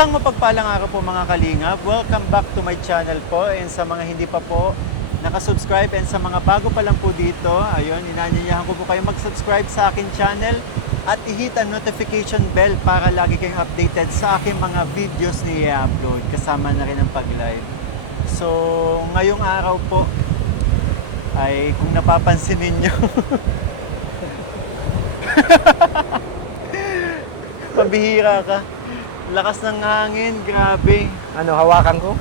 Isang mapagpalang araw po mga kalingap. Welcome back to my channel po. And sa mga hindi pa po nakasubscribe and sa mga bago pa lang po dito, ayun, inanyayahan ko po kayo mag-subscribe sa akin channel at i-hit ang notification bell para lagi kayong updated sa aking mga videos na i-upload kasama na rin ang pag-live. So, ngayong araw po ay kung napapansin ninyo pabihira ka. Lakas ng hangin, grabe. Ano, hawakan ko?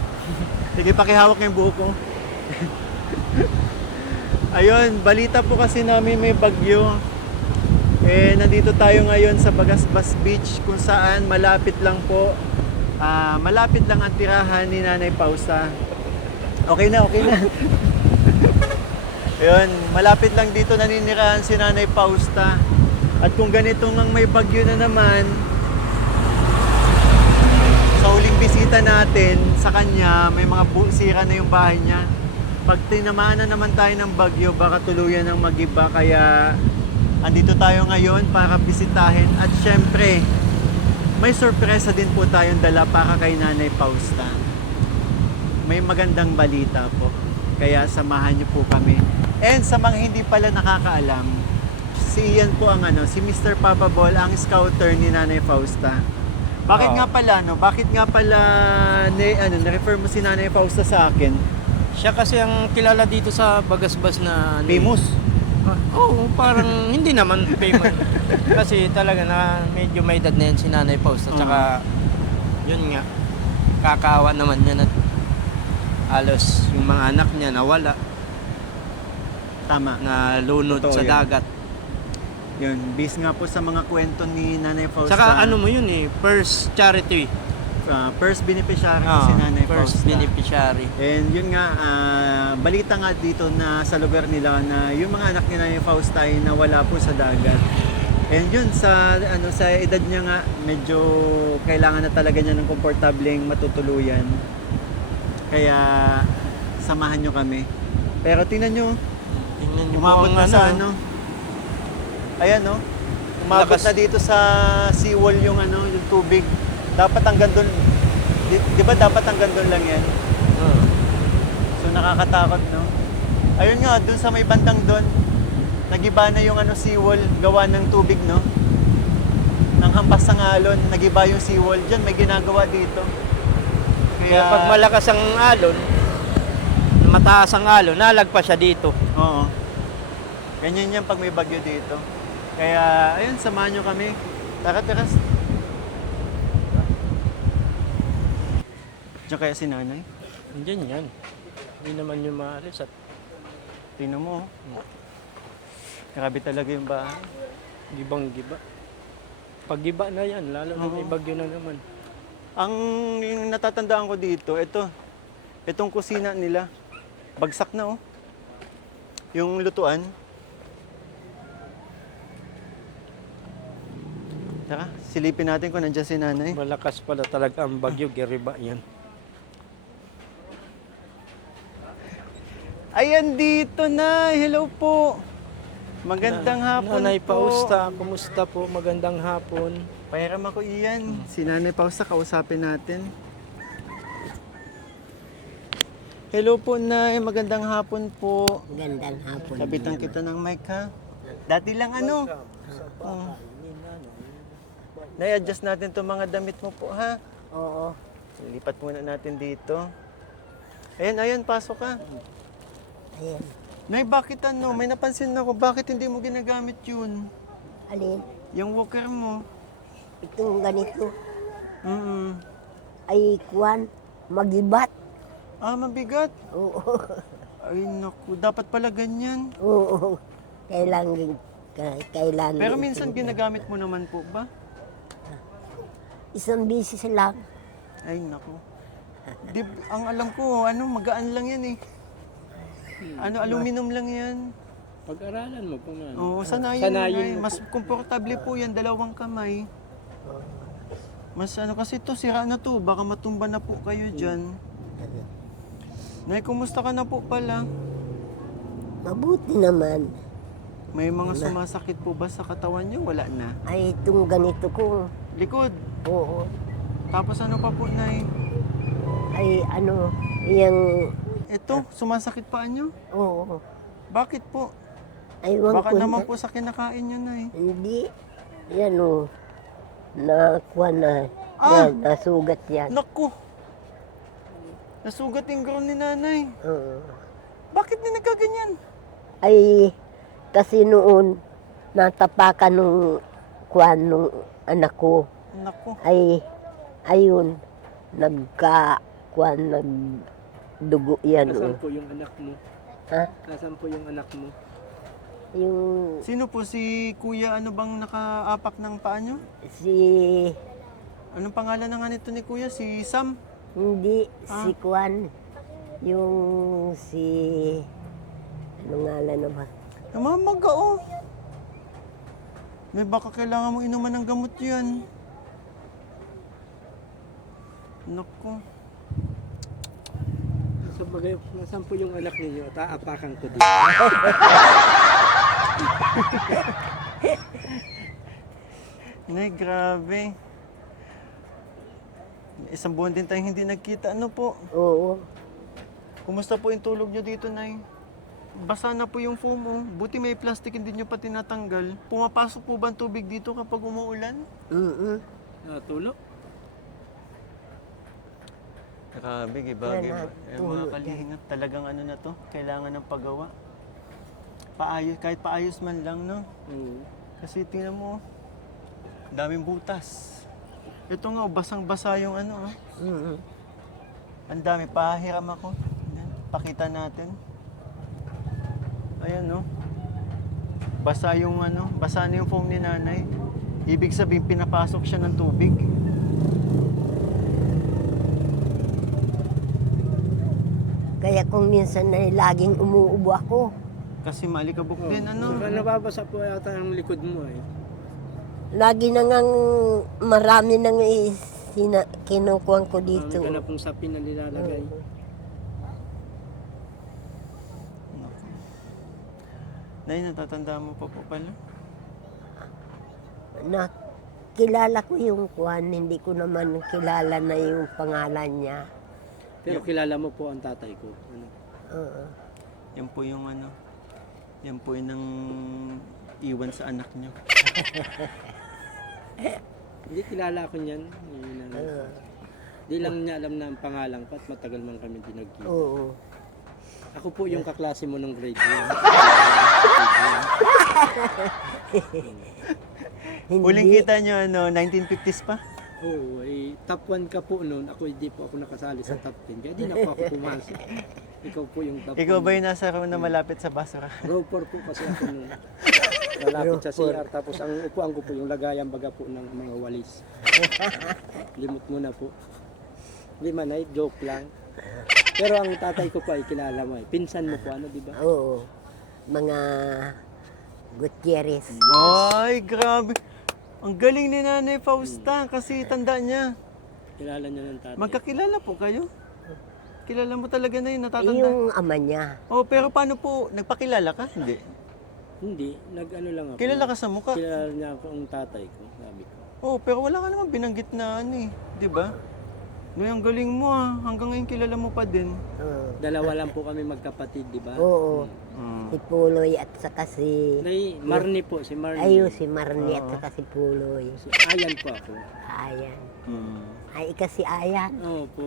Sige, pakihawak yung buhok ko. Ayun, balita po kasi namin may bagyo. Nandito tayo ngayon sa Bagasbas Beach kung saan malapit lang po. Malapit lang ang tirahan ni Nanay Pausa. Okay na. Ayun, malapit lang dito naninirahan si Nanay Pausta. At kung ganito ngang may bagyo na naman, sa huling bisita natin sa kanya, may mga sira na yung bahay niya. Pag tinamaan na naman tayo ng bagyo, baka tuluyan ng mag-iba. Kaya andito tayo ngayon para bisitahin. At syempre, may sorpresa din po tayong dala para kay Nanay Pausta. May magandang balita po. Kaya samahan niyo po kami. And sa mga hindi pala nakakaalam, si Ian po ang si Mr. Papa Ball, ang scouter ni Nanay Pausta. Bakit nga pala, Bakit nga pala na-refer mo si Nanay Pausta sa akin? Siya kasi ang kilala dito sa Bagasbas na... Famous? Oo, parang hindi naman famous. Kasi talaga na medyo may edad na yan si Nanay Pausta. Tsaka, yun nga, kakawa naman niya na halos yung mga anak niya nawala. Tama. Na lunod Totoo sa yun. dagat. Yun, based nga po sa mga kwento ni Nanay Pausta. Tsaka ano mo yun first charity. First beneficiary si Nanay first Pausta. beneficiary. And yun nga, balita nga dito na sa lugar nila na yung mga anak ni Nanay Pausta ay nawala po sa dagat. And yun, sa edad niya nga, medyo kailangan na talaga niya ng komportableng matutuluyan. Kaya, samahan nyo kami. Pero tingnan nyo, Tingnan niyo umabot po na ang sa Ayan umabot Lakas. na dito sa seawall yung yung tubig. Dapat hanggang doon. Di ba dapat hanggang doon lang yan? So nakakatakot, no? Ayun nga, doon sa may bandang doon, nagiba na yung seawall, gawa ng tubig, no? Nang hampas ng alon, nagiba yung seawall. Diyan may ginagawa dito. Kaya pag malakas ang alon, mataas ang alon, nalagpas siya dito. Oo. Ganyan yan pag may bagyo dito. Kaya, ayun, samahan nyo kami. Tara. Diyan kaya si Nanay? Diyan yan. Hindi naman yung maalis at Tingnan mo. Grabe talaga yung bahay. gibang-giba. Pag-giba na yan, lalo na may bagyo na naman. Ang yung natatandaan ko dito, itong kusina nila, bagsak na Yung lutuan. Tara, silipin natin kung nandiyan si Nanay. Malakas pala talaga ang bagyo, geriba yan. Ayan dito na. Hello po. Magandang hapon Nanay po. Pausta, kumusta po? Magandang hapon. Pahiram ako iyan. Si Nanay Pausta, kausapin natin. Hello po, Nay. Magandang hapon po. Magandang hapon. Kapitan kita ng mic, ha? Dati lang Oh. Nay-adjust natin itong mga damit mo po, ha? Oo. Lipat muna natin dito. Ayan, pasok ka. Ayan. Nay, bakit may napansin ako, bakit hindi mo ginagamit yun? Alin? Yung walker mo. Itong ganito Mm. ay kuwan, magibat. Mabigat. Oo. Ay, naku. Dapat pala ganyan. Oo. Kailangan. Pero minsan ginagamit mo naman po ba? Isang bisis lang. Ay, naku. Ang alam ko, magaan lang yan eh. Aluminum lang yan. Pag-aralan mo po na. Oo, sanayin mo. Sanayin mo Mas komportable po yan, dalawang kamay. Mas kasi to sira na to. Baka matumba na po kayo dyan. Nay, kumusta ka na po pala? Mabuti naman. May mga sumasakit po ba sa katawan niyo? Wala na. Ay, itong ganito ko. Likod. Oo. Tapos ano pa po, Nay? Ay ano, yung, Ito, sumasakit paa nyo? oo. Bakit po? Aywan Baka ko naman na- po sa kinakain nyo, Nay. Hindi. Yan o. Nakuha na. Ah! Yan, nasugat yan. Naku! Nasugat yung groin ni Nanay. Oo. Bakit din nagkaganyan? Ay, kasi noon, natapakan nung kuwan nung anak ko. Naku. Ay, ayun, nagdugo yan. Nasaan Oh. po yung anak mo? Ha? Nasaan po yung anak mo? Yung Sino po si Kuya? Ano bang nakaapak ng paa nyo? si, Anong pangalan na nga nito ni Kuya? Si Sam? hindi, Ah. si Kwan. Yung si, ano ngalan na ba? Namamaga oh. May baka kailangan mo inuman ng gamot yan. Naku. Sa bagay, nasaan po yung anak ninyo? Taapakan ko din. Nay, grabe. Isang buwan din tayong hindi nagkita. Ano po? Oo. Kumusta po yung tulog nyo dito, Nay? Basa na po yung foam, oh. Buti may plastic, hindi nyo pa tinatanggal. Pumapasok po ba ang tubig dito kapag umuulan? Mm-mm. Natulog? Grabe, Yan na, Eh, mga tulog kalingap, talagang ano na to, kailangan ng paggawa. Paayos, kahit paayos man lang, no? Oo. Kasi tingnan mo, oh. Daming butas. Ito nga, oh, basang-basa yung ano, oh. Mm-mm. Ang dami, pahiram ako. Yan, pakita natin. Ayan, no? Basa yung ano, basa na yung foam ni Nanay. Ibig sabihin, pinapasok siya ng tubig. Kaya kung minsan ay laging umuubo ako. Kasi malikabok din, ano? Saka nababasa po yata ang likod mo eh. Lagi na ngang marami nang kinukuhan ko dito. Marami ka na pong sapin na nilalagay. Nay, natatanda mo pa po pala? Na kilala ko yung kuhan, hindi ko naman kilala na yung pangalan niya. Pero kilala mo po ang tatay ko. Ano? Oo. Yan po yung ano, yan po yung nang iwan sa anak niyo. Hindi kilala ko niyan. Di lang niya alam na ang pangalan ko at matagal man kami di nagkita. Oo. Ako po yung kaklase mo ng grade 1. Huling kita niyo, ano, 1950s pa? Oo, top 1 ka po noon. Ako hindi po ako nakasali sa top 10. Kaya di na po ako pumasok. Ikaw po yung top 1. Ikaw ba yung nasa room na malapit sa basura? Row 4 po kasi ako noon. Malapit sa CR. Tapos ang upuan ko po yung lagayan baga po ng mga walis. Limot mo na po. Hindi man ay joke lang. Pero ang tatay ko po ay kilala mo. Pinsan mo po ano, di ba? Oo. Mga Gutierrez. Ay, grabe. Ang galing ni Nanay Fausta kasi tanda niya. Kilala niya ng tatay. Magkakilala po kayo? Kilala mo talaga na yun, natatanda. Yung ama niya. Oh, pero paano po? Nagpakilala ka? Hindi. Hindi, nag-ano lang ako. Kilala ka sa mukha? Kilala niya ako ang tatay ko, sabi ko. Oh, pero wala ka naman binanggit na ano eh. Di ba? No, ang galing mo ah. Hanggang ngayon kilala mo pa din. Oo. Dalawa lang po kami magkapatid, di ba? Oo. Mm. Si Puloy at saka si... Nay, Marnie po, si Marnie. Ayun, si Marnie at Oo. saka si Puloy. Si Ayan po ako. Ayan. Mm. Ay, kasi Ayan. Oo po.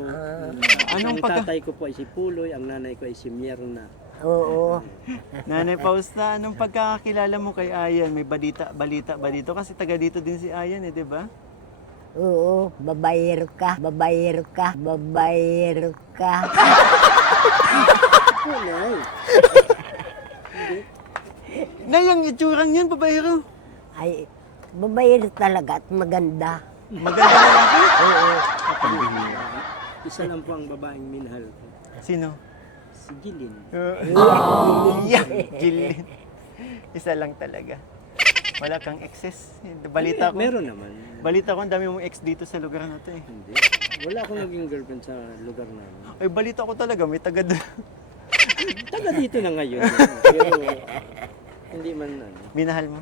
Anong ang pagka- tatay ko po ay si Puloy, ang nanay ko ay si Mierna. Oo. Nanay Fausta, anong pagkakakilala mo kay Ayan? May balita ba dito? Kasi taga dito din si Ayan eh, di ba? Oo, babayero ka, babayero ka, babayero ka. Oh, Nay. Nay, ang itsurang yan, babayero. Ay, babayero talaga at maganda. Maganda na lang. Oo. Isa lang po ang babaeng minahal ko. Sino? Si Gilin. Yeah, Jillian. Isa lang talaga. Wala kang exes. Balita ko. Meron naman. Balita ko, ang dami mong ex dito sa lugar na to eh. Hindi. Wala akong naging girlfriend sa lugar namin. Ay, balita ko talaga, may taga doon. Taga dito na ngayon. Pero hindi man ano. Minahal mo?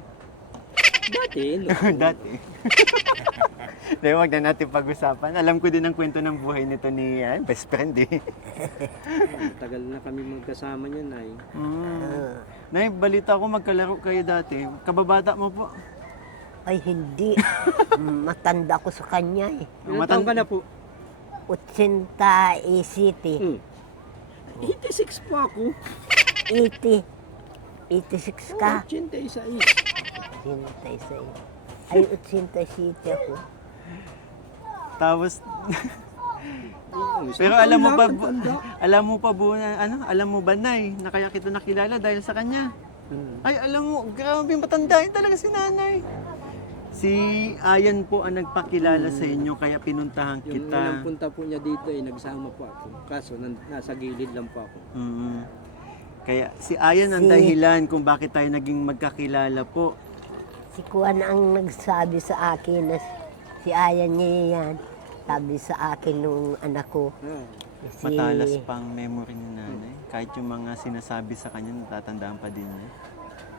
Dati, no. Dati. Dahil wag na natin pag-usapan. Alam ko din ang kwento ng buhay nito ni best friend eh. Tagal na kami magkasama niyan ay. Nay, balita ko magkalaro kayo dati. Kababata mo po. Ay, hindi. Matanda ko sa kanya eh. Ilan taon ka na po? 80 City. 86 po ako. 80. 86 ka. 86. 86. Ay, 80 City ako. Tapos, pero alam mo pa po na, alam mo ba, Nay, na kaya kita nakilala dahil sa kanya? Ay, alam mo, grabe, matanda yun talaga si nanay. Si Ayan po ang nagpakilala sa inyo, kaya pinuntahan Yung kita. unang punta po niya dito ay nagsama po ako. Kaso nasa gilid lang po ako. Kaya si Ayan ang Si- dahilan kung bakit tayo naging magkakilala po. Si Kuan ang nagsabi sa akin na si Ayan niya yan. Sabi sa akin nung anak ko. Si, Matalas pang memory ni nanay. Kahit yung mga sinasabi sa kanya, natatandaan pa din niya.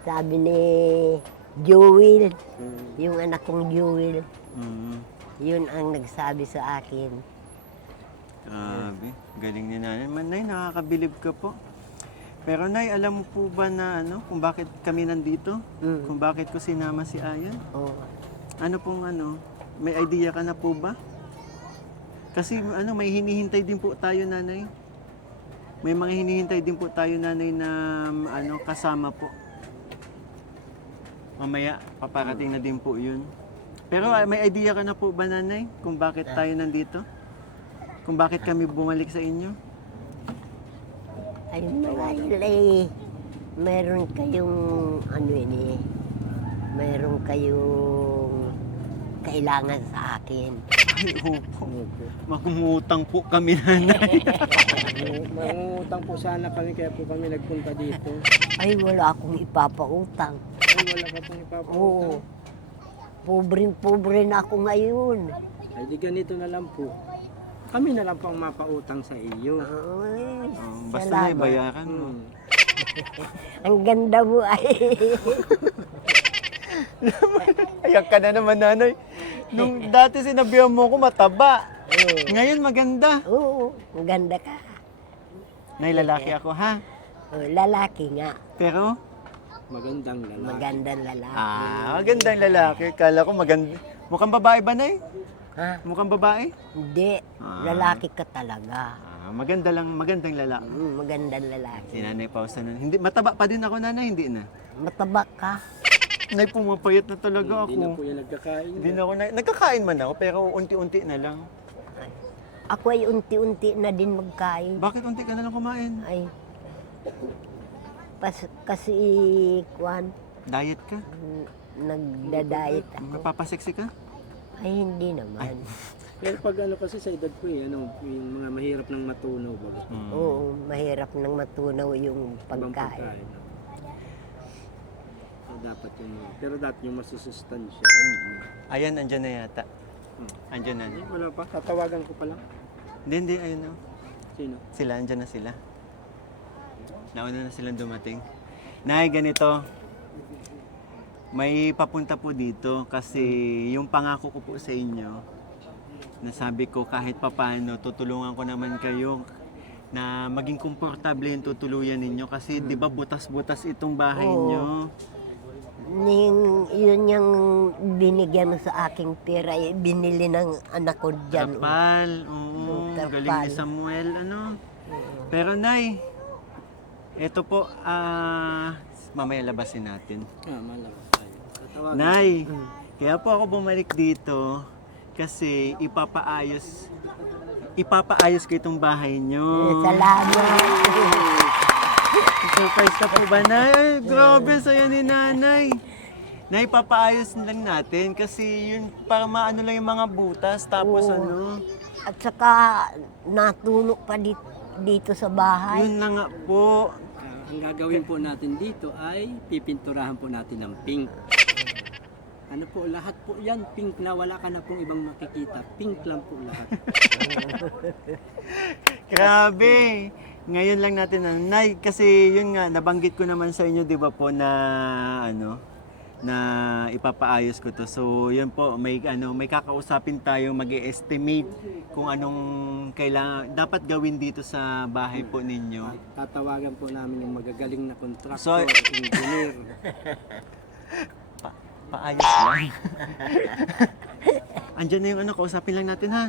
Sabi ni Jewel, yung anak kong Jewel, yun ang nagsabi sa akin. Grabe, galing ni nanay. Nay, nakakabilib ka po. Pero Nay, alam mo po ba na kung bakit kami nandito? Kung bakit ko sinama si Ayan? Oh. Ano pong may idea ka na po ba? Kasi may hinihintay din po tayo, nanay. May mga hinihintay din po tayo, nanay, na kasama po. Mamaya, paparating na din po yun. Pero may idea ka na po ba, nanay, kung bakit tayo nandito? Kung bakit kami bumalik sa inyo? Ay, marahil meron kayong, meron kayong kailangan sa akin. Ay, opo. Magumutang po kami, nanay. Mangungutang po sana kami kaya po kami nagpunta dito. Ay, wala akong ipapautang. Ay, wala ka pong ipapautang. Oo. Pobre na ako ngayon. Ay, di ganito na lang po. Kami na lang po ang mapautang sa iyo. Ay, Basta salamat. na bayaran mo. Ang ganda mo ay. Ayak ka na naman, nanay. Nung dati sinabihan mo ko mataba. Ngayon maganda. Oo, maganda ka. Nay, lalaki ako, ha? Oh, lalaki nga. Pero, Magandang lalaki. Magandang lalaki. magandang lalaki. Kala ko maganda. Mukhang babae ba, Nay? Ha? Mukhang babae? Hindi. Lalaki ka talaga. Magandang lalaki. Magandang lalaki. Si Nanay Pausa na. Hindi, mataba pa din ako, nanay, hindi na. Mataba ka. Nay, pumapayat na talaga Hindi na ako. po yan nagkakain. Hindi na ako, nagkakain man ako, pero unti-unti na lang. Ako ay unti-unti na din magkain. Bakit unti ka na lang kumain? Ay, kasi, Kwan, Diet ka? nagda-diet ako. Mapapaseksi ka? Ay, hindi naman. Pero pag kasi sa edad ko yung mga mahirap ng matunaw baga. Oo, mahirap nang matunaw yung Ibang pagkain. So, dapat yun. Pero dapat yung masusustansya. Ayan, andyan na yata. Andyan na. Ay, wala pa. Tatawagan ko pa lang. Hindi, ayun na. Sino? Sila, andyan na sila. Nauna na silang dumating. Nay, ganito. May papunta po dito kasi yung pangako ko po sa inyo, nasabi ko kahit papano, tutulungan ko naman kayo na maging komportable yung tutuluyan ninyo kasi di ba butas-butas itong bahay Oo. nyo. Yun yung binigyan mo sa aking pera, binili ng anak ko dyan. Kapal, oo, Yung kapal. galing ni Samuel, Pero Nay, ito po, mamaya labasin natin. Malabas tayo. Tatawagan. Nay, kaya po ako bumalik dito kasi ipapaayos ko itong bahay nyo. Salamat. Surprise ka po ba, Nay? Grabe, saya ni Nanay. Nay, papaayos lang natin kasi yun, para maano lang yung mga butas, tapos Oo. At saka natulog pa dito sa bahay. yun na nga po. Ang gagawin po natin dito ay pipinturahan po natin ng pink. Ano po, lahat po yan, pink na wala ka na pong ibang makikita. Pink lang po lahat. Grabe. Ngayon lang natin, Nay, kasi yun nga, nabanggit ko naman sa inyo, di ba po, na na ipapaayos ko to. So, yun po, may kakausapin tayo mag-estimate kung anong kailangan dapat gawin dito sa bahay po ninyo. Tatawagan po namin yung magagaling na contractor, So- engineer. Paayos lang. Andiyan na yung kausapin lang natin ha.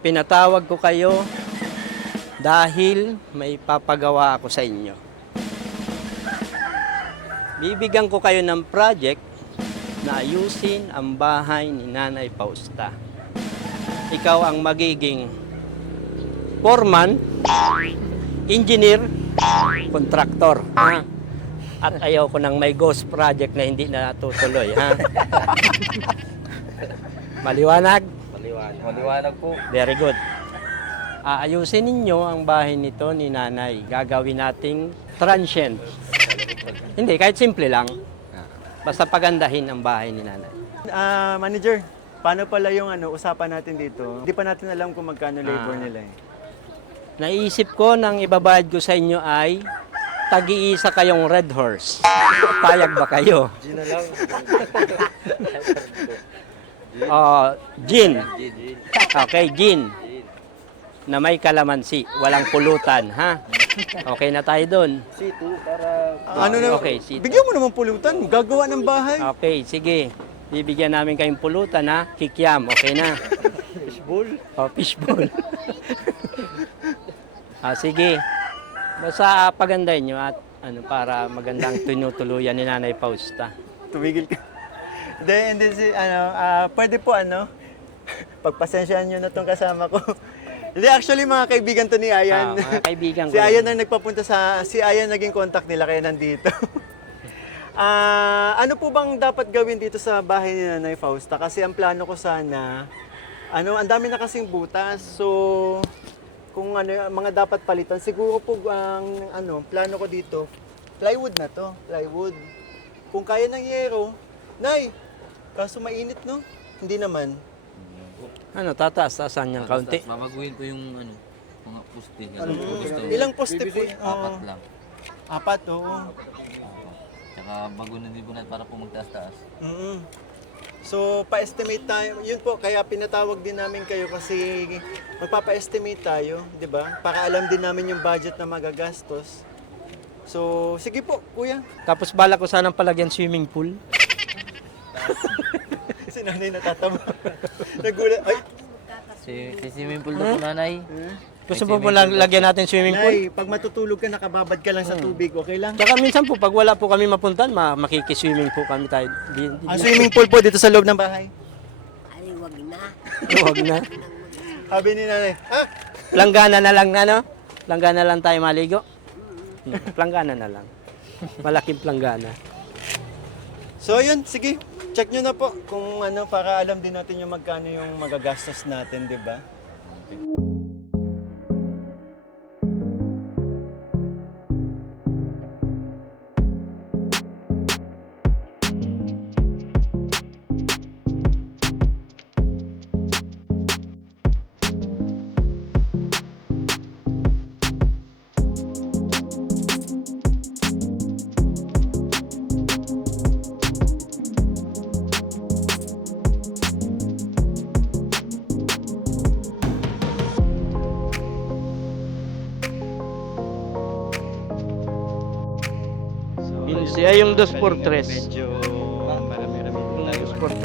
Pinatawag ko kayo dahil may papagawa ako sa inyo. Bibigyan ko kayo ng project na ayusin ang bahay ni Nanay Fausta. Ikaw ang magiging foreman, engineer, contractor. Ha? At ayaw ko nang may ghost project na hindi na tutuloy. Ha? Maliwanag? Maliwanag po. Very good. Aayusin ninyo ang bahay nito ni Nanay. Gagawin nating transient. Hindi, kahit simple lang. Basta pagandahin ang bahay ni Nanay. Manager, paano pala yung usapan natin dito? Hindi pa natin alam kung magkano labor nila eh. Naisip ko nang ibabayad ko sa inyo ay tag-iisa kayong red horse. Payag ba kayo? Gina lang. Gin. Okay, gin. Na may kalamansi. Walang pulutan, ha? Okay na tayo doon. C2 para... Okay, sige. Bigyan mo naman pulutan, gagawa ng bahay. Okay, sige. Bibigyan namin kayong pulutan, ha? Kikiam, okay na? Fishbowl. Fishbowl. Sige. Basta pagandahin nyo at para magandang tinutuluyan ni Nanay Fausta. Tumigil ka. Hindi pwede po pagpasensyahan nyo na tong kasama ko. Hindi, actually mga kaibigan to ni Ayan. Mga kaibigan ko. Si Ayan ang nagpapunta si Ayan naging contact nila kaya nandito. Ano po bang dapat gawin dito sa bahay ni Nanay Fausta? Kasi ang plano ko sana, ang dami na kasing butas. So, kung mga dapat palitan, siguro po ang plano ko dito, plywood na to, plywood. Kung kaya ng yero, Nay, kaso mainit no? Hindi naman. Tataas-taasan niyang kaunti. Babaguhin ko yung mga poste. Ilang poste po? Apat lang. Apat, oo. Tsaka bago na din po natin para po magtaas-taas. So, pa-estimate tayo. Yun po, kaya pinatawag din namin kayo kasi magpapa-estimate tayo, di ba? Para alam din namin yung budget na magagastos. So, sige po, kuya. Tapos bala ko sanang palagyan swimming pool. Si nanay natatawa. Nagulat. Ay, Si swimming pool na po nanay. Gusto po lagyan natin swimming pool? Nay, pag matutulog ka, nakababad ka lang sa tubig, okay lang? Tsaka minsan po, pag wala po kami mapuntan, makikiswimming po kami tayo. Ang swimming pool po dito sa loob ng bahay. Ay, wag na. Huwag na. Sabi ni nanay, Planggana na lang, Planggana lang tayo maligo. Planggana na lang. Malaking planggana. So yun, sige. Check nyo na po kung para alam din natin yung magkano yung magagastos natin, di ba? Siya yung 2x3. Medyo marami-rami Yung tayo 2x3.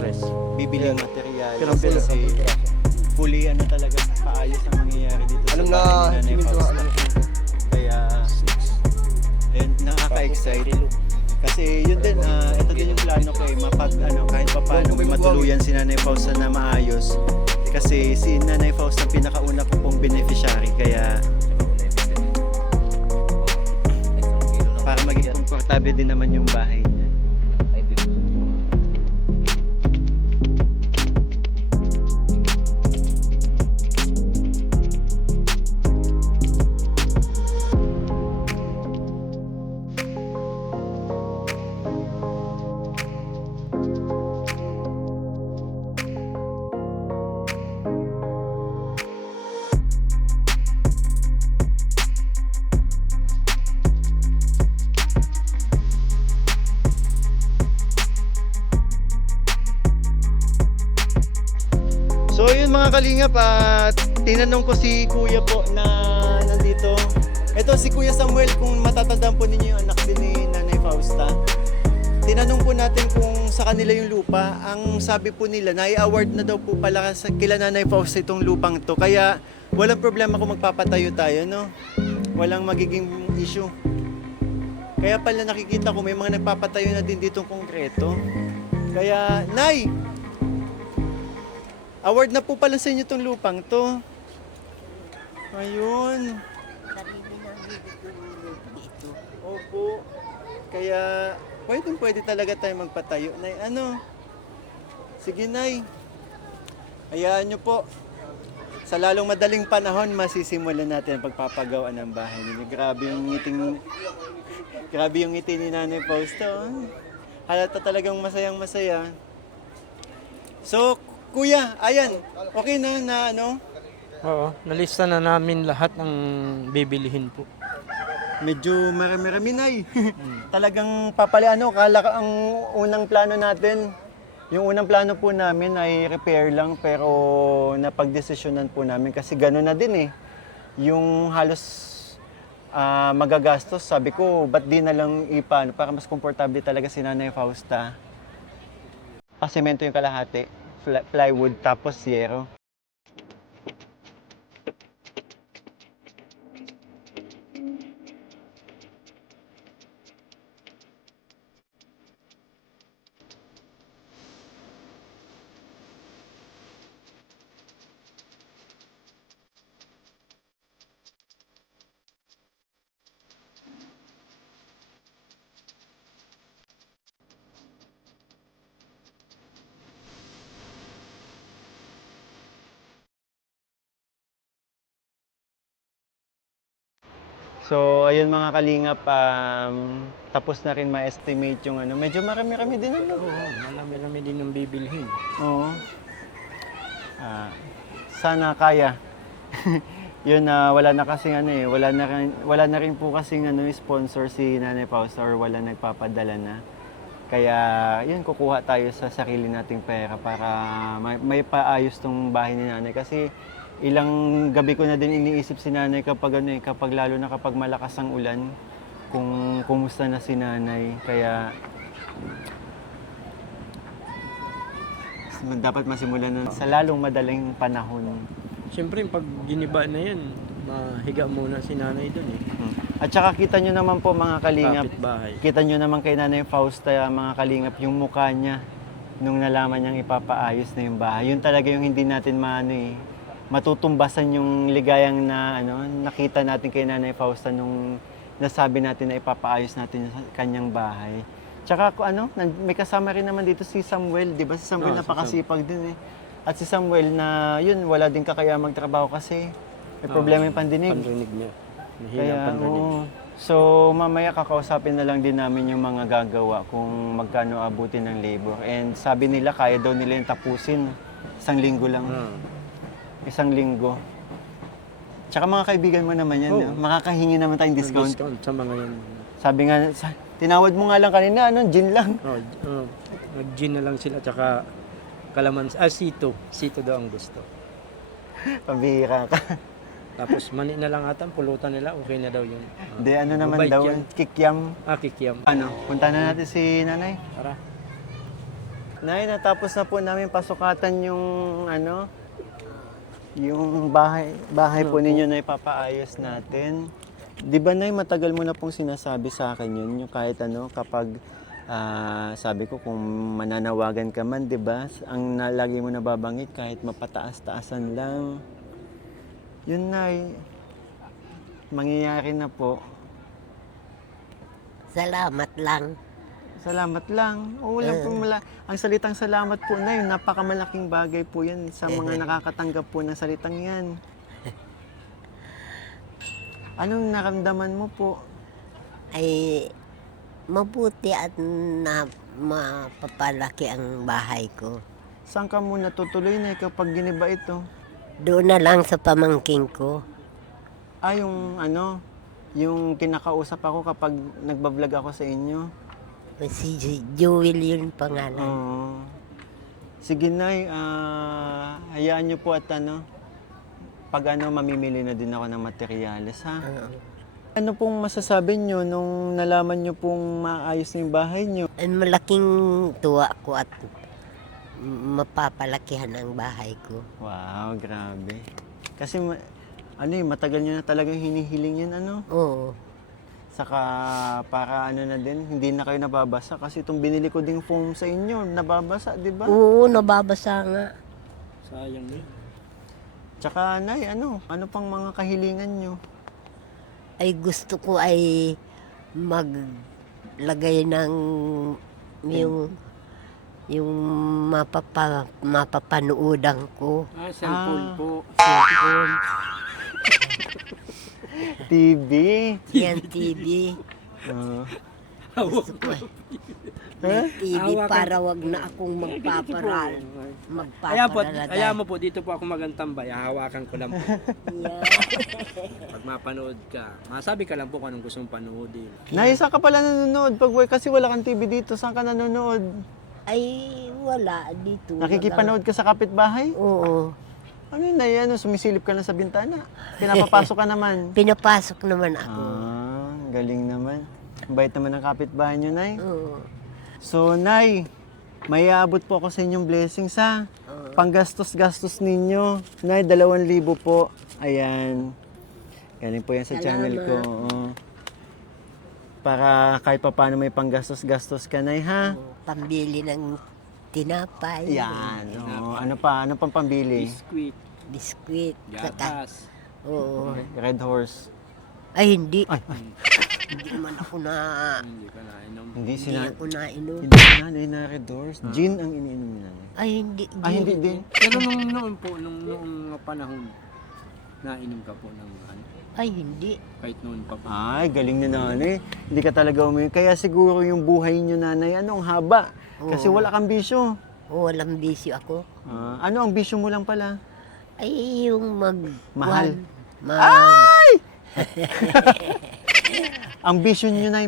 bibiling material. Pero- Kasi fully talaga paayos ang mangyayari dito Alam sa na, bahay ni Nanay simento, Fausta. alam ko. Kaya, ayun, nakaka-excite. Kasi yun din, ito din yung plano ko kahit pa paano may matuluyan si Nanay Fausta na maayos. Kasi si Nanay Fausta pinakauna ko pong beneficiary, kaya para maging komportable din naman yung bahay niya. Ay, dito. kalingap, tinanong ko si kuya po na nandito. Ito si Kuya Samuel, kung matatandaan po ninyo yung anak din ni Nanay Fausta. Tinanong po natin kung sa kanila yung lupa. Ang sabi po nila, nai-award na daw po pala kila Nanay Fausta itong lupang to. Kaya walang problema kung magpapatayo tayo, no? Walang magiging issue. Kaya pala nakikita ko may mga nagpapatayo na din ditong konkreto. Kaya, Nay! Award na po pala sa inyo itong lupang to. Ayun. Sarili na dito. Opo. Kaya, pwede talaga tayo magpatayo. Nay, ano? Sige, Nay. Hayaan nyo po. Sa lalong madaling panahon, masisimulan natin ang pagpapagawa ng bahay ninyo. Grabe yung ngiti ni Nanay Fausta. Oh. Halata talagang masayang-masaya. So, Kuya, ayan. Okay na ano? Oo, nalista na namin lahat ng bibilihin po. Medyo marami-rami, Nay. Talagang ang unang plano natin, yung unang plano po namin ay repair lang, pero napagdesisyonan po namin kasi gano'n na din eh. Yung halos magagastos, sabi ko, ba't di na lang ipaano, para mas komportable talaga si Nanay Fausta. Pasemento yung kalahati, plywood, tapos yero. So, ayun mga kalingap, tapos na rin ma-estimate yung ano. Medyo marami-rami din ano. Oo, marami-rami din ng bibilihin. Oo. Sana kaya. Yun wala na kasing ano eh, wala na rin po kasing ano sponsor si Nanay Fausta or wala nagpapadala na. Kaya yun, kukuha tayo sa sarili nating pera para may paayos tong bahay ni Nanay kasi ilang gabi ko na din iniisip si Nanay kapag kapag lalo na kapag malakas ang ulan, kung kumusta na si Nanay. Kaya dapat masimulan na sa lalong madaling panahon. Siyempre, pag giniba na yan, mahiga muna si nanay doon eh. At saka kita nyo naman po mga kalingap, Kapitbahay. kita nyo naman kay Nanay Fausta mga kalingap yung mukha niya nung nalaman niyang ipapaayos na yung bahay. Yun talaga yung hindi natin matutumbasan yung ligayang na nakita natin kay Nanay Fausta nung nasabi natin na ipapaayos natin yung kanyang bahay. Tsaka may kasama rin naman dito si Samuel, 'di ba? Si Samuel napakasipag din eh. At si Samuel na yun, wala din kakaya magtrabaho kasi may problema yung pandinig. Pandinig niya. Mahina Kaya, pandinig. so mamaya kakausapin na lang din namin yung mga gagawa kung magkano abutin ng labor. And sabi nila, kaya daw nila yung tapusin. 1 linggo lang. 1 linggo. Tsaka mga kaibigan mo naman yan, makakahingi naman tayong discount. Discount sa mga yan. Sabi nga, tinawad mo nga lang kanina, gin lang. Nag-gin na lang sila, tsaka kalamansi. Sito. Sito daw ang gusto. Pambihira ka. Tapos mani na lang ata, pulutan nila, okay na daw yun. Hindi, naman mabait daw, yan. kikiam. Kikiam. Punta na natin si Nanay. Tara. Nay, natapos na po namin pasukatan yung yung bahay po ninyo na ipapaayos natin. Di ba, Nay, matagal mo na pong sinasabi sa akin yun, yung kahit kapag sabi ko kung mananawagan ka man, di ba, ang lagi mo nababanggit kahit mapataas-taasan lang. Yun, Nay, mangyayari na po. Salamat lang. Salamat lang. Ang salitang salamat po, Nay, napakamalaking bagay po yan sa mga nakakatanggap po ng salitang yan. Anong naramdaman mo po? Ay mabuti at mapapalaki ang bahay ko. Saan ka muna tutuloy na kapag giniba ito? Doon na lang sa pamangking ko. Yung kinakausap ako kapag nagbablog ako sa inyo. Si Jewel yun pangalan. Oo. Sige, Nay. Hayaan niyo po at pag mamimili na din ako ng materyales, ha? Ano pong masasabi niyo nung nalaman niyo pong maayos na yung bahay niyo? Ay, malaking tuwa ko at mapapalakihan ang bahay ko. Wow, grabe. Kasi matagal niyo na talagang hinihiling yan, Oo. Saka para na din, hindi na kayo nababasa kasi itong binili ko ding foam sa inyo, nababasa, di ba? Oo, nababasa nga. Sayang yun. Tsaka, Nay, ano pang mga kahilingan nyo? Ay gusto ko ay maglagay ng yung mapapanoodan ko. Cellphone Ah. po. Cellphone, TV. yan TV. Gusto ko may TV para wag na akong magpaparal. Kaya mo po, dito po ako magantambay. Hahawakan ko lang po. Yeah. Pag mapanood ka, masabi ka lang po kung anong gusto mong panoodin. Nay, saan ka pala nanonood? Kasi wala kang TV dito, saan ka nanonood? Ay, wala dito. Nakikipanood ka sa kapitbahay? Oo. Ano yun, Nay? Sumisilip ka lang sa bintana? Pinapapasok ka naman? Pinapasok naman ako. Galing naman. Ang bait naman ng kapitbahay nyo, Nay. Oo. So, Nay, may aabot po ako sa inyong blessings, ha? Panggastos-gastos ninyo. Nay, 2,000 po. Ayan. Galing po yan sa channel ko. Oo. Para kahit pa paano may panggastos-gastos ka, Nay, ha? Pambili ng tinapay. Yan. Oo. Ano pang pambili? Biskuit, Biskuit. Saka, gatas. oo. Red Horse. Ay, hindi. Ay. Hindi naman ako na... Hindi ka na inom. Hindi Hindi ako nainom. Hindi si nanay na Red Horse. Gin ang iniinom ni nanay. Ay, hindi. Hindi din. Pero noon po, noong panahon, nainom ka po ng ano, Ay, hindi. kahit noon pa po. Ay, galing ni nanay. Hindi ka talaga uminom. Kaya siguro yung buhay niyo, nanay, ang haba. Kasi Oo. wala kang bisyo. O, walang bisyo ako. Ano ang bisyo mo lang pala? Ay, yung Mahal. Mag... Ang bisyo niyo na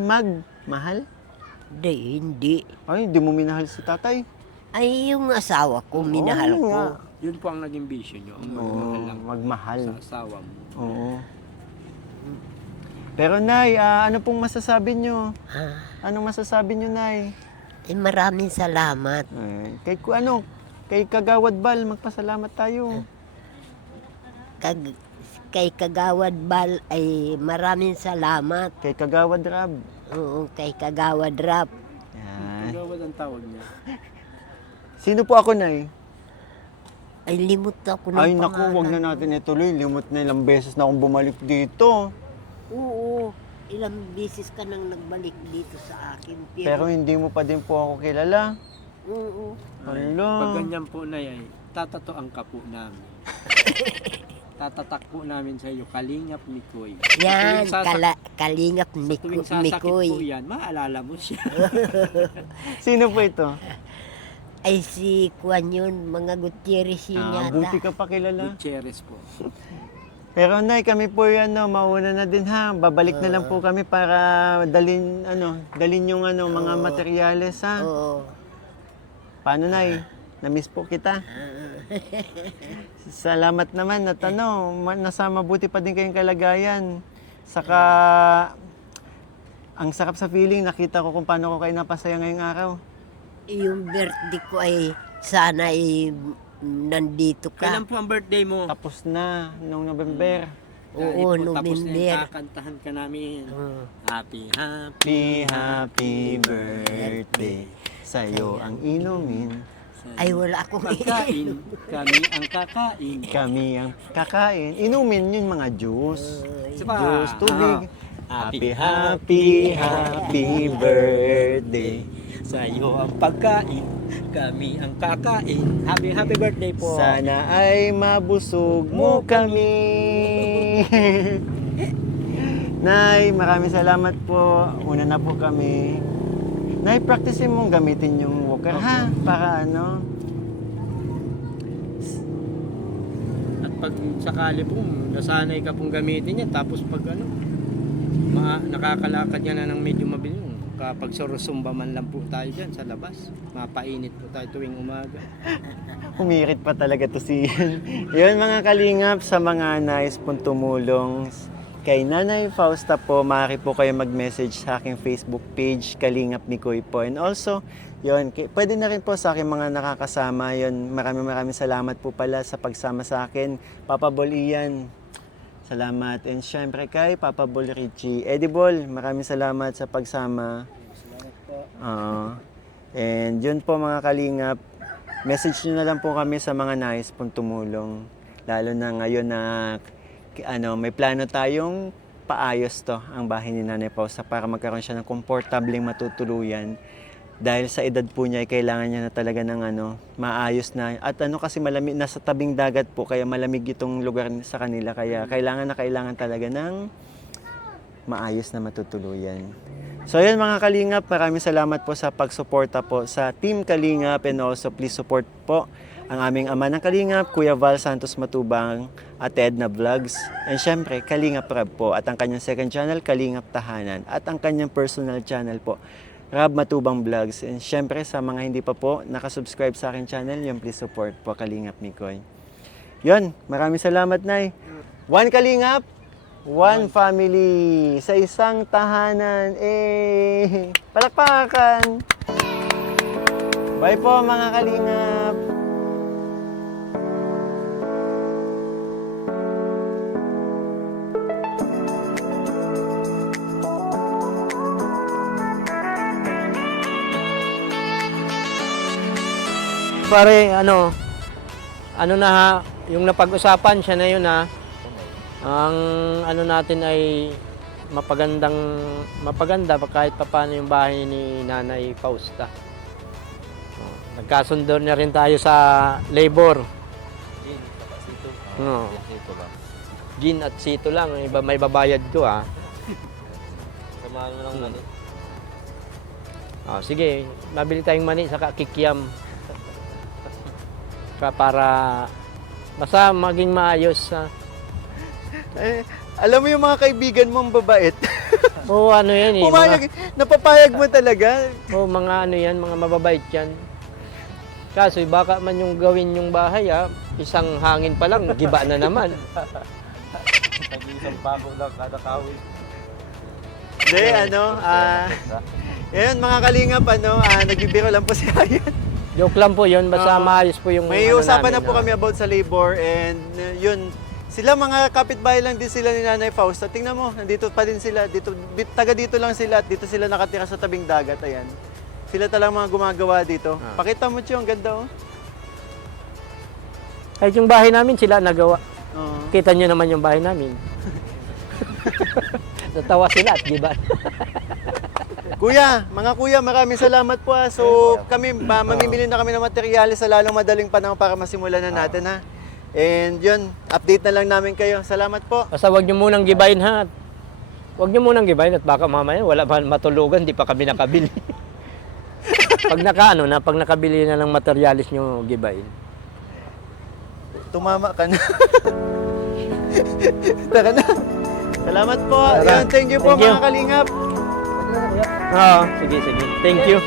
mahal? Hindi. Ay, hindi mo minahal si tatay. Ay, yung asawa ko, minahal Oo ko. nga. Yun po ang naging vision nyo, ang Oo, magmahal lang magmahal. sa asawa mo. Oo. Pero Nay, ano pong masasabi niyo? Anong masasabi niyo, Nay? Eh, maraming salamat. Kay Kagawad Bal, magpasalamat tayo. Kay Kagawad Bal ay maraming salamat. Kay Kagawad Rab. Oo, kay Kagawad Rap. Yan. Gawad ang tawag niya. Sino po ako, Nay? Ay, limot ako ng Ay, naku, wag na pangalan. natin ituloy. Limot na ilang beses na akong bumalik dito. Oo, ilang beses ka nang nagbalik dito sa akin. Pero hindi mo pa din po ako kilala. Oo. Hello. Pag ganyan po na yan, tatatoan ka po namin. Tatatak po namin sa iyo, Kalingap Mikoy. Yan, Tuwing Kalingap tuwing sasakit po Mikoy. yan, maalala mo siya. Sino po ito? Ay, si Juan yun, mga Gutierrez yun Buti yata. ka pa kilala. Gutierrez po. Pero Nay, kami po yan, mauna na din ha. Babalik na lang po kami para dalin yung mga materyales ha. Oo. Paano, Nay? Na-miss po kita. Salamat naman at nasa mabuti pa din kayong kalagayan. Saka, ang sarap sa feeling, nakita ko kung paano ko kayo napasaya ngayong araw. Yung birthday ko ay sana ay nandito Kailan ka. po ang birthday mo? Tapos na, noong November. Oo, Dahil po, tapos na November. yung kakantahan ka namin. Oo. Happy, Happy birthday. Sa'yo ang inumin. Ay, wala akong Pagkain, kami ang kakain. Kami ang kakain. Inumin yun mga juice. Isa pa. Juice, tubig. Happy birthday. Sa iyo ang pagkain, kami ang kakain. Happy birthday po. Sana ay mabusog mo kami. Nay, maraming salamat po. Una na po kami. Nay, practicein mong gamitin yung walker ha. Para At pag sakali po, nasanay ka pong gamitin yan. Tapos pag nakakalakad yan na ng medyo mabilis, makapagsurusumba man lang po tayo dyan sa labas. Mapainit po tayo tuwing umaga. Humirit pa talaga to si Ian. Yun mga kalingap, sa mga nais pong tumulong kay Nanay Fausta po, maaari po kayo mag-message sa aking Facebook page, Kalingap Mikoy po. And also, yun, pwede na rin po sa aking mga nakakasama. Yun, maraming salamat po pala sa pagsama sa akin. Papa Bol Ian, salamat. And syempre kay Papa Bol Richie. Eddie Bol, maraming salamat sa pagsama. Salamat po. And yun po mga kalingap, message nyo na lang po kami sa mga nais pong tumulong. Lalo na ngayon na may plano tayong paayos to ang bahay ni Nanay Fausta para magkaroon siya ng komportableng matutuluyan. Dahil sa edad po niya, kailangan niya na talaga ng maayos na. At kasi malamig, nasa tabing dagat po, kaya malamig itong lugar sa kanila. Kaya kailangan talaga ng maayos na matutuluyan. So yun mga Kalingap, maraming salamat po sa pagsuporta po sa Team Kalingap, and also please support po ang aming ama ng Kalingap, Kuya Val Santos Matubang at Edna Vlogs. And syempre, Kalingap Rab po at ang kanyang second channel, Kalingap Tahanan, at ang kanyang personal channel po, Rab Matubang Vlogs. And syempre, sa mga hindi pa po nakasubscribe sa aking channel, yung please support po Kalingap Mikoy. Yun, maraming salamat, Nay. One Kalingap, one family, sa isang tahanan. Palakpakan! Bye po mga Kalingap! Pare, ano na ha, yung napag-usapan siya na yun ha. Ang natin ay mapaganda kahit paano yung bahay ni Nanay Fausta. Nagkasundo na rin tayo sa labor. Gin, saka sito. Oo. Sito ba? Gin at sito lang, may babayad ko ha. Samahan mo lang mani. Sige, mabili tayong mani sa kikiam. Para basta maging maayos. Alam mo yung mga kaibigan mong babait? Oo, yan eh. Pumayag, napapayag mo talaga. Mga mga mababait yan. Kaso baka man yung gawin yung bahay isang hangin pa lang, giba na naman. Tag-isang pako lang kada kawin. Hindi, yun mga Kalingap, nagbibiro lang po si Ayan. Joke lang po yun, basta maayos po yung May usapan na namin, po kami about sa labor, and yun, sila mga kapitbahay lang din sila ni Nanay Fausta. Tingnan mo, nandito pa din sila, taga dito lang sila at dito sila nakatira sa tabing dagat, ayan. Sila talagang mga gumagawa dito. Pakita mo siya, ang ganda oh. Kahit yung bahay namin sila nagawa. Oo. Kita nyo naman yung bahay namin. Natawa sila at giba. Mga kuya, maraming salamat po. So kami, mamimili na kami ng materyales sa lalong madaling panahon para masimulan na natin ha. And yun, update na lang namin kayo. Salamat po. Basta wag nyo munang gibayin ha. Wag nyo munang gibayin at baka mamaya wala pa matulugan, di pa kami nakabili. Pag nakabili na ng materialis nyo gibayin. Tumama ka na. Tara na. Salamat po. Tara. Yan, thank you po Thank you. mga Kalingap. Sige. Thank you.